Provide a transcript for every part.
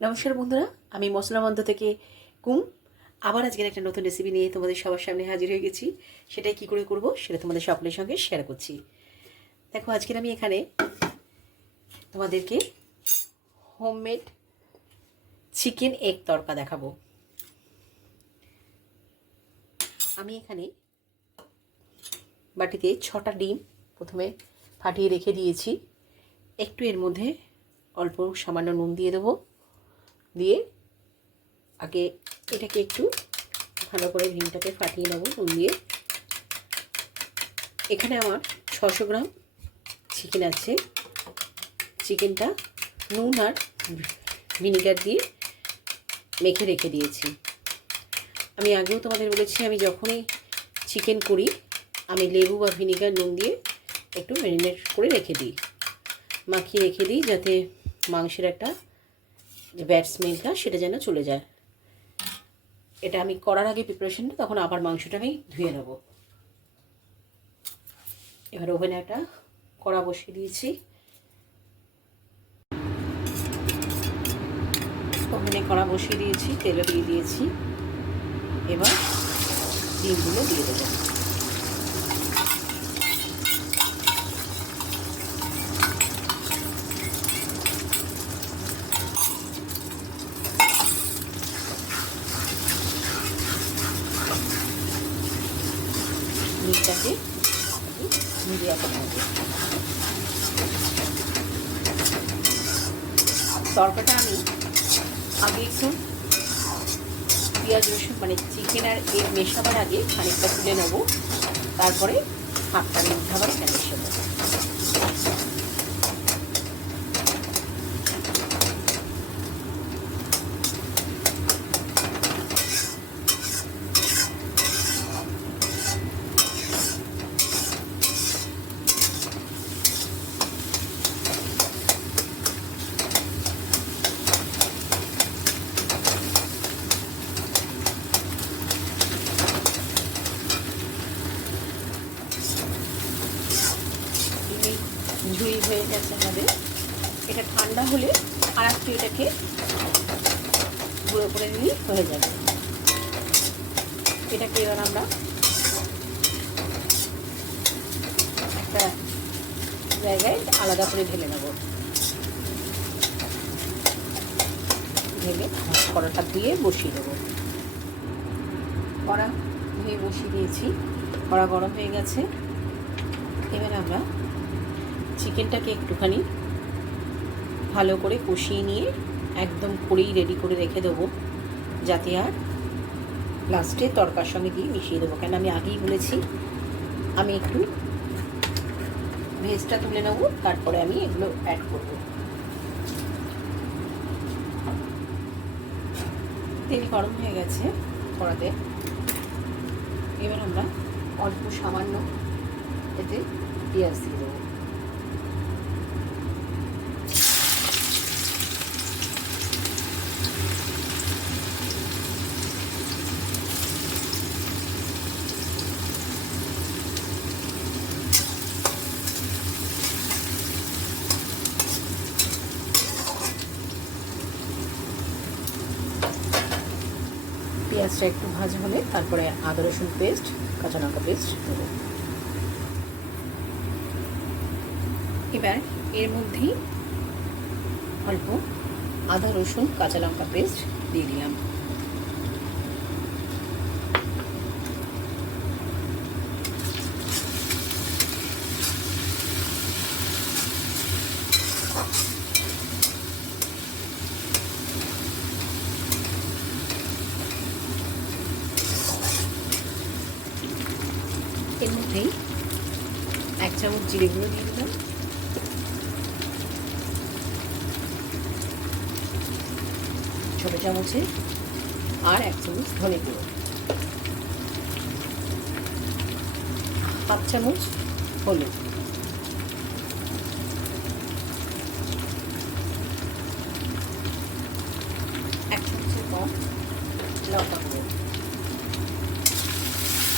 নমস্কার বন্ধুরা, আমি মশলা বন্ধ থেকে কুম আবার আজকের একটা নতুন রেসিপি নিয়ে তোমাদের সবার সামনে হাজির হয়ে গেছি। সেটাই কী করে করব সেটা তোমাদের সকলের সঙ্গে শেয়ার করছি। দেখো, আজকের আমি এখানে তোমাদেরকে হোমমেড চিকেন এগ তড়কা দেখাবো। আমি এখানে বাটিতে 6টা ডিম প্রথমে ফাটিয়ে রেখে দিয়েছি। একটু এর মধ্যে অল্প সামান্য নুন দিয়ে দেবো। দিয়ে আগে এটাকে একটু ভালো করে ডিমটাকে ফাটিয়ে নেব নুন দিয়ে। এখানে আমার 600 গ্রাম চিকেন আছে। চিকেনটা নুন আর ভিনিগার দিয়ে মেখে রেখে দিয়েছি। আমি আগেও তোমাদের বলেছি, আমি যখনই চিকেন করি আমি লেবু বা ভিনিগার নুন দিয়ে একটু ম্যারিনেট করে রেখে দিই, মাখিয়ে রেখে দিই, যাতে মাংসের একটা যে ব্যাড স্মেলটা সেটা যেন চলে যায়। এটা আমি করার আগে প্রিপারেশনটা, তখন আবার মাংসটা আমি ধুয়ে নেব। এবার ওভেনে একটা কড়া বসিয়ে দিয়েছি। ওভেনে কড়া বসিয়ে দিয়েছি, তেলও দিয়ে দিয়েছি। এবার ডিমগুলো দিয়ে দেবো। ডিমটাকে মিডিয়া করে নেব। তরকাটা আমি আগে একটু পেঁয়াজ রসুন মানে চিকেন আর এগ মেশাবার আগে খানিকটা তুলে নেব, তারপরে হাফটা মধ্যে আবার এটা মেশাবো। ঝুড়ি হয়ে গেছে আমাদের। এটা ঠান্ডা হলে আর একটু এটাকে গুঁড়ো করে নিলেই হয়ে যাবে। এটাকে এবার আমরা একটা জায়গায় আলাদা করে ঢেলে নেব। ঢেলে কড়াটা দিয়ে বসিয়ে দেবো। কড়া ধুয়ে বসিয়ে দিয়েছি, কড়া গরম হয়ে গেছে। এবার আমরা চিকেনটাকে একটুখানি ভালো করে কষিয়ে নিয়ে একদম করেই রেডি করে রেখে দেবো, যাতে আর লাস্টে তরকার সঙ্গে দিয়ে মিশিয়ে দেবো। কেন আমি আগেই বলেছি আমি একটু ভেজটা তুলে নেবো, তারপরে আমি এগুলো অ্যাড করব। তেল গরম হয়ে গেছে কড়াতে। এবার আমরা অল্প সামান্য এতে পেঁয়াজ দিয়ে দেবো। পেঁয়াজটা একটু ভাজা হলে তারপরে আদা রসুন পেস্ট, কাঁচা লঙ্কা পেস্ট দেবো। এবার এর মধ্যেই অল্প আদা রসুন কাঁচা লঙ্কা পেস্ট দিয়ে দিলাম। এর মধ্যেই 1 চামচ জিরে গুঁড়ো দিয়ে দিলাম, ছোটো চামচে, আর 1 চামচ ধনে গুঁড়ো, 1/2 চামচ হলুদ, 1 চামচের কম লঙ্কা গুঁড়ো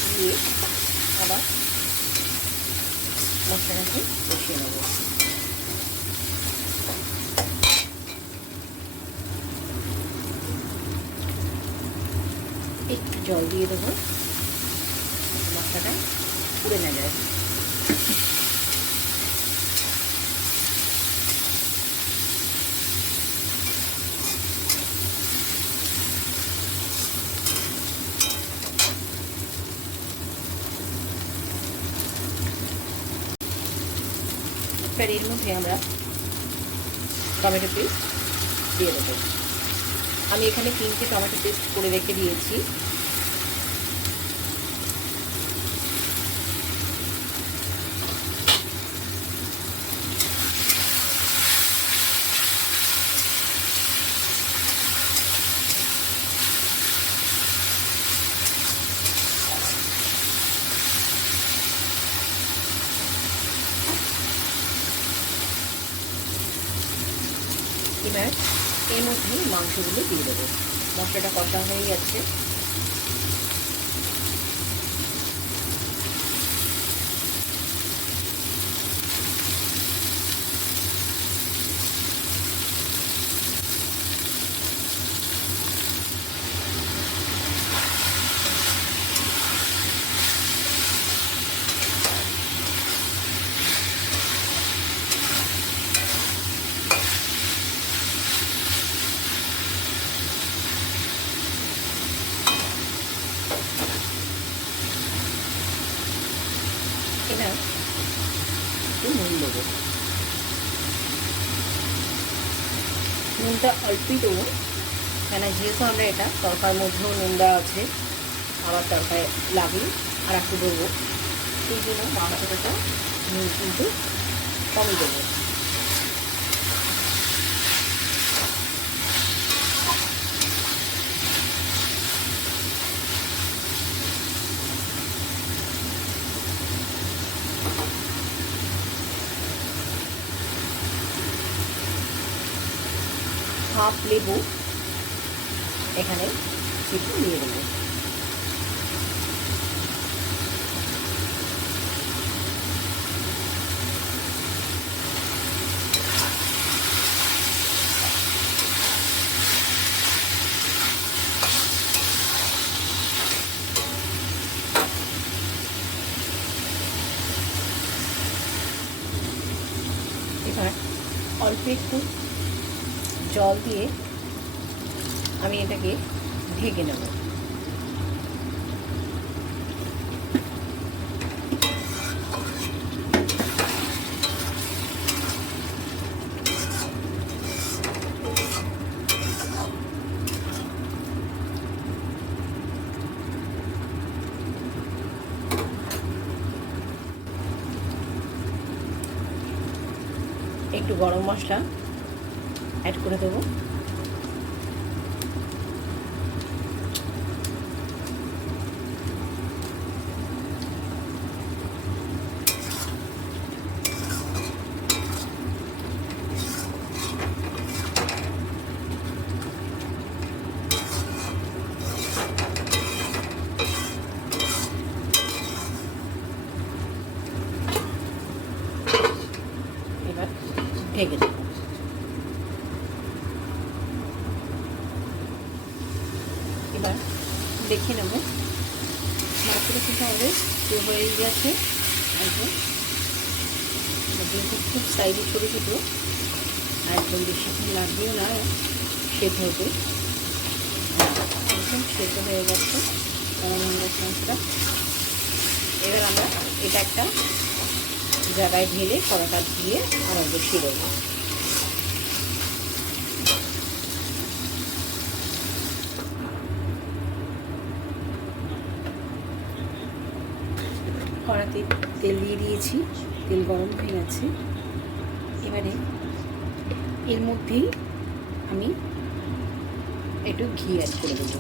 দিয়ে আবার মশলাটাকে কষিয়ে নেব। একটু জল দিয়ে দেবো, মশলাটা পুড়ে না যায়। এর মধ্যে আমরা টমেটো পেস্ট দিয়ে দেবো। আমি এখানে 3টে টমেটো পেস্ট করে রেখে দিয়েছি। এবার এর মধ্যে মাংসগুলো দিয়ে দেবো। মশলাটা কষা হয়ে যাচ্ছে। এবার একটু নুন দেবো। নুনটা অল্পই দেবো, কেন যেহেতু আমরা এটা তরকার মধ্যেও নুন দেওয়া আছে, আবার তরকায় লাগলে আর একটু দেবো, সেই জন্য মাংসটা নুন কিন্তু কমই দেবো। হাফ লেবু এখানে চিপে দিয়ে দেবো। এবার অল্প একটু জল দিয়ে আমি এটাকে ঢেকে নেব। একটু গরম মশলা অ্যাড করে দেবো। এবার ঢেকে দেবো। এবার দেখে নেব মাছটা কিন্তু আমাদের হয়ে গেছে। একদম যেহেতু খুব সাইজে ছোটো ছোটো, একদম বেশিক্ষণ লাগবেও না সেদ্ধ হতে, একদম সেদ্ধ হয়ে গেছে মাছটা। এবার আমরা এটা একটা জায়গায় ঢেলে কড়াটা দিয়ে আবার বসিয়ে দেবো। কড়াতে তেল দিয়ে দিয়েছি, তেল গরম হয়ে গেছে। এবারে এর মধ্যেই আমি একটু ঘি অ্যাড করে দেবো।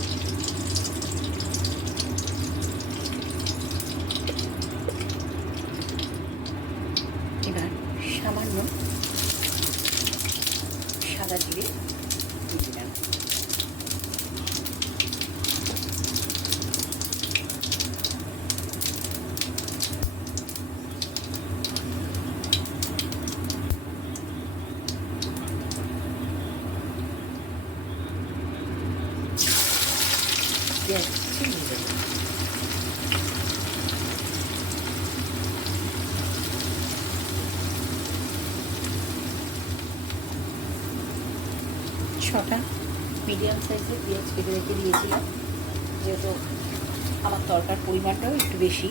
এবার সামান্য সাদা জিরে দিয়ে দিলাম। গ্যাস 6টা মিডিয়াম সাইজের পেঁয়াজ কেটে রেখে দিয়েছিলাম, যেহেতু আমার তরকার পরিমাণটাও একটু বেশি।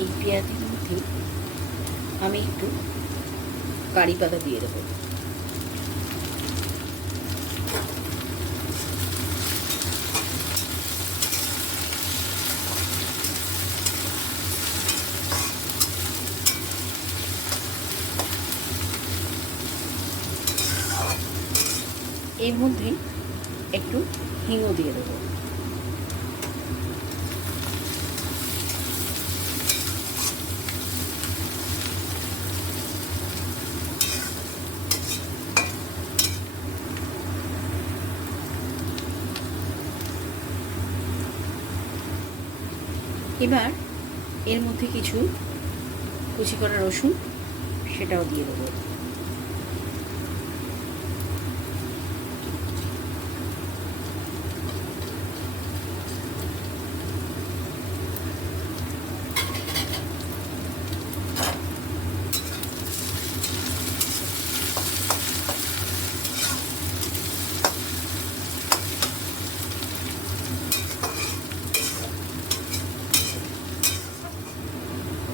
এই পেঁয়াজের মধ্যে আমি একটু কারি পাতা দিয়ে দেবো। এর মধ্যে একটু হিংও দিয়ে দেবো। এবার এর মধ্যে কিছু কুচি করা রসুন সেটাও দিয়ে দেবো।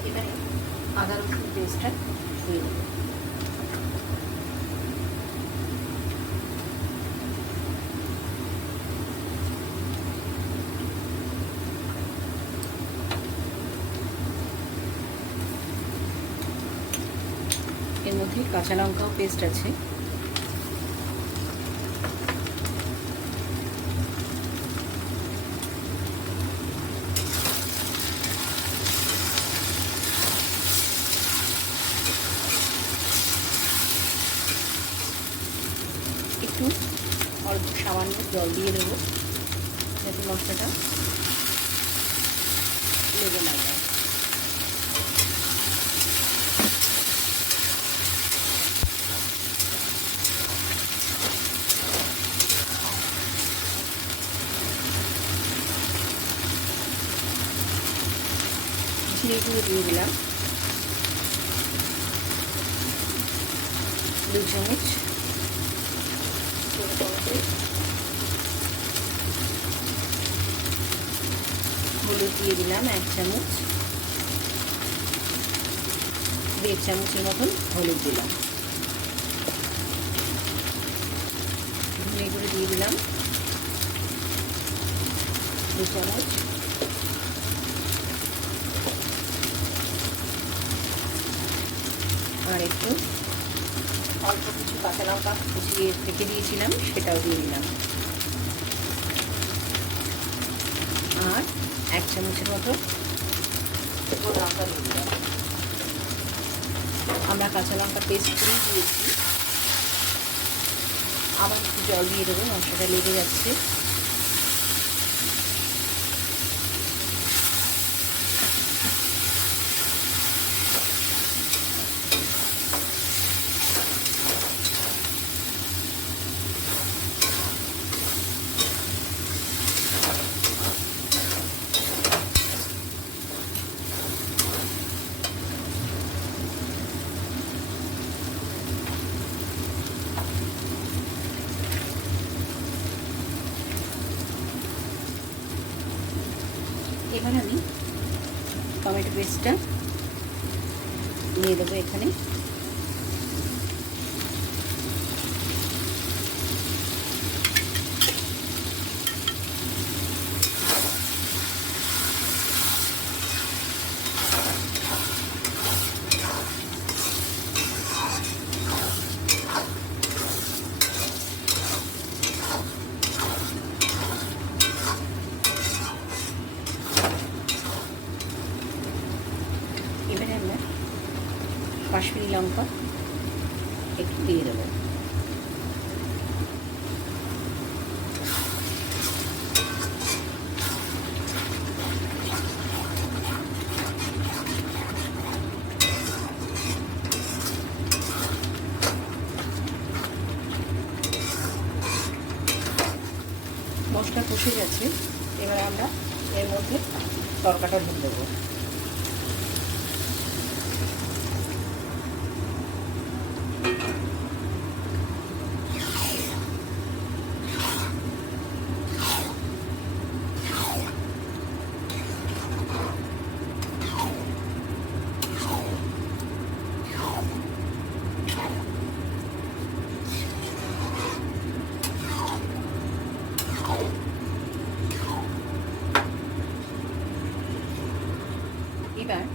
এবারে আদা রসুন পেস্টটা দিয়ে দেবো। এর মধ্যে কাঁচা লঙ্কাও পেস্ট আছে, একটু অল্প সামান্য জল দিয়ে দেবো যাতে মশলাটা লেগে না যায়। জিরে গুঁড়ো দিয়ে দিলাম 2 চামচ, হলুদ দিয়ে দিলাম 1 চামচ, 1.5 চামচের মতন হলুদ দিলাম, ধনে গুঁড়ো দিয়ে দিলাম 2 চামচ, আর একটু অল্প কিছু কাঁচা লঙ্কা কুচিয়ে রেখে দিয়েছিলাম সেটাও দিয়ে দিলাম, আর 1 চামচের মতো লঙ্কা দিয়ে দিলাম। আমরা কাঁচা লঙ্কা পেস্ট করে দিয়েছি। আবার একটু জল দিয়ে দেবো, মশলাটা লেগে যাচ্ছে। এবার আমি টমেটো পেস্টটা দিয়ে দেবো এখানে। এবারে আমরা কাশ্মীরি মশলা কষে গেছে, এবারে আমরা এর মধ্যে তরকাটা ঢেলে দেবো। এবার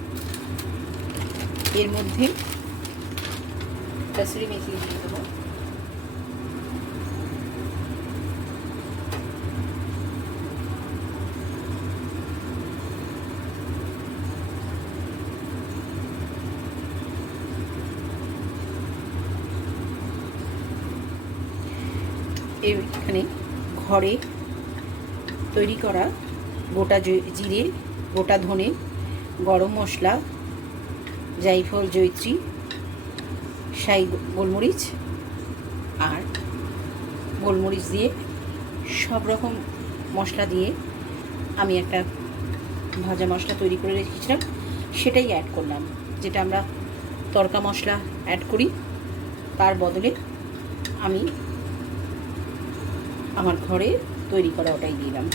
এর মধ্যে কসুরি মেথি দিয়ে দেবো। এখানে ঘরে তৈরি করা গোটা জিরে, গোটা ধনে, গরম মশলা, জায়ফল, জয়িত্রী, শাহি গোলমরিচ আর গোলমরিচ দিয়ে সব রকম মশলা দিয়ে আমি একটা ভাজা মশলা তৈরি করে রেখেছিলাম, সেটাই অ্যাড করলাম। যেটা আমরা তড়কা মশলা অ্যাড করি, তার বদলে আমি আমার ঘরে তৈরি করা ওটাই দিলাম।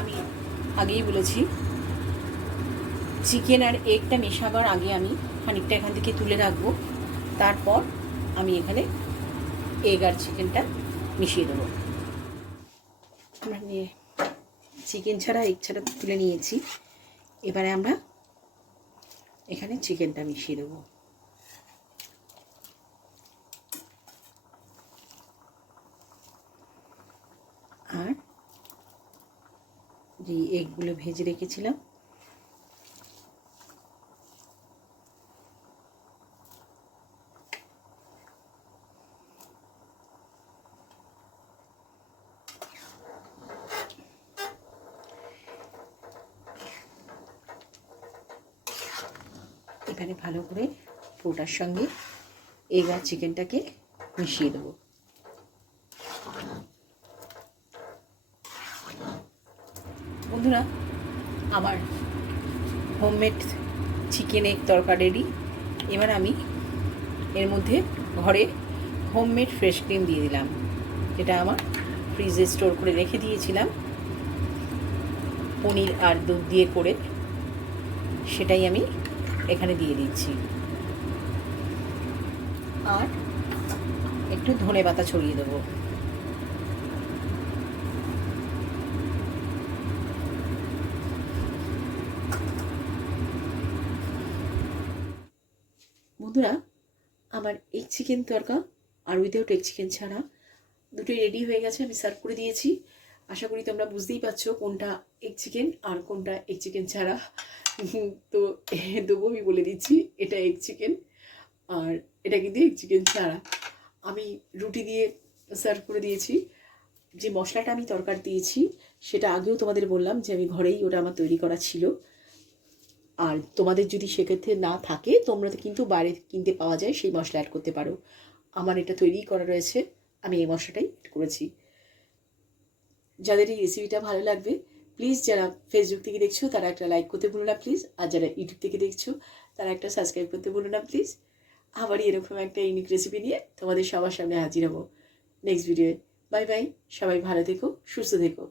আমি আগেই বলেছি, চিকেন আর এগটা মেশাবার আগে আমি খানিকটা এখান থেকে তুলে রাখবো, তারপর আমি এখানে এগ আর চিকেনটা মিশিয়ে দেবো। মানে চিকেন ছাড়া এগ ছাড়া তুলে নিয়েছি, এবারে আমরা এখানে চিকেনটা মিশিয়ে দেবো। আর যে এগগুলো ভেজে রেখেছিলাম এখানে ভালো করে পুরোটার সঙ্গে এগ আর চিকেনটাকে মিশিয়ে দেবো। বন্ধুরা, আমার হোমমেড চিকেন এগ তরকা রেডি। এবার আমি এর মধ্যে ঘরে হোমমেড ফ্রেশ ক্রিম দিয়ে দিলাম, যেটা আমার ফ্রিজে স্টোর করে রেখে দিয়েছিলাম পনির আর দুধ দিয়ে করে, সেটাই আমি এখানে দিয়ে দিচ্ছি। আর একটু ধনে পাতা ছড়িয়ে দেবো। বন্ধুরা, আমার এগ চিকেন তরকা আর উইদাউট এগ চিকেন ছাড়া দুটোই রেডি হয়ে গেছে, আমি সার্ভ করে দিয়েছি। আশা করি তোমরা বুঝতেই পারছো কোনটা এগ চিকেন আর কোনটা এগ চিকেন ছাড়া। তো তবু আমি বলে দিচ্ছি, এটা এগ চিকেন আর এটা কিন্তু এগ চিকেন ছাড়া। আমি রুটি দিয়ে সার্ভ করে দিয়েছি। যে মশলাটা আমি তরকার দিয়েছি সেটা আগেও তোমাদের বললাম যে আমি ঘরেই ওটা আমার তৈরি করা ছিল। আর তোমাদের যদি সেক্ষেত্রে না থাকে, তোমরা তো কিন্তু বাইরে কিনতে পাওয়া যায়, সেই মশলা অ্যাড করতে পারো। আমার এটা তৈরি করা রয়েছে, আমি এই মশলাটাই অ্যাড করেছি। যাদের এই রেসিপিটা ভালো লাগবে, প্লিজ যারা ফেসবুক থেকে দেখছো তারা একটা লাইক করতে ভুলো না প্লিজ, আর যারা ইউটিউব থেকে দেখছো তারা একটা সাবস্ক্রাইব করতে ভুলো না প্লিজ। আবারই এরকম একটা ইউনিক রেসিপি নিয়ে তোমাদের সবার সামনে হাজির হবো নেক্সট ভিডিওয়ে। বাই বাই, সবাই ভালো থেকো, সুস্থ থেকো।